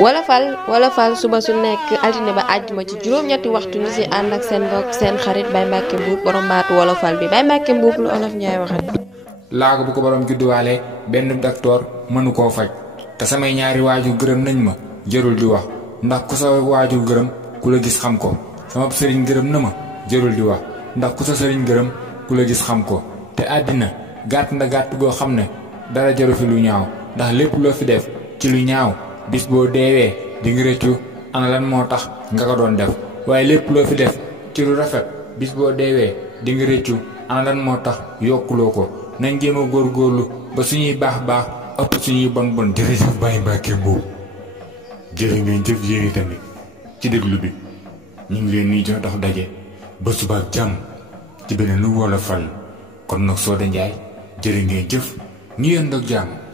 wolofal suba su nekk altine ba àjjuma ci juróom-ñetti waxtu ñu si ànd ak seen mbokk seen xarit Baye Mbacke Mbuub borom baatu wolofal bi Baye Mbacke Mbuub lu olof Njaay waxat laago bu ko borom judduwaale benn docteur mënu koo faj te samay ñaari waajur gërëm nañ ma jërul di wax ndax ku sa waajur gërëm ku la gis xam ko sama sëriñ gërëm na ma jërul di wax ndax ku sa sëriñ gërëm ku la gis xam ko te àddina gàtt na gàtt goo xam ne dara jaru fi lu ñaaw ndax lépp loo fi def ci lu ñaaw bis boo deewee di nga rëccu ana lan moo tax nga ko doon def waaye lépp loo fi def ci lu rafet bis boo deewee di nga rëccu ana lan moo tax yokkuloo ko nañ jéem a góorgóorlu ba suñuy baax ëpp suñuy bon bon. jërëjëf Baye Mbacke Mbuub jërë ngeen jëf yéen tamit ci déglu bi ñu ngi leen di jox dox daje ba suba ak jàmm ci beneen wolofal kon nag Soda Ndiaye jërë ngeen jëf ñu yëndoog jàmm.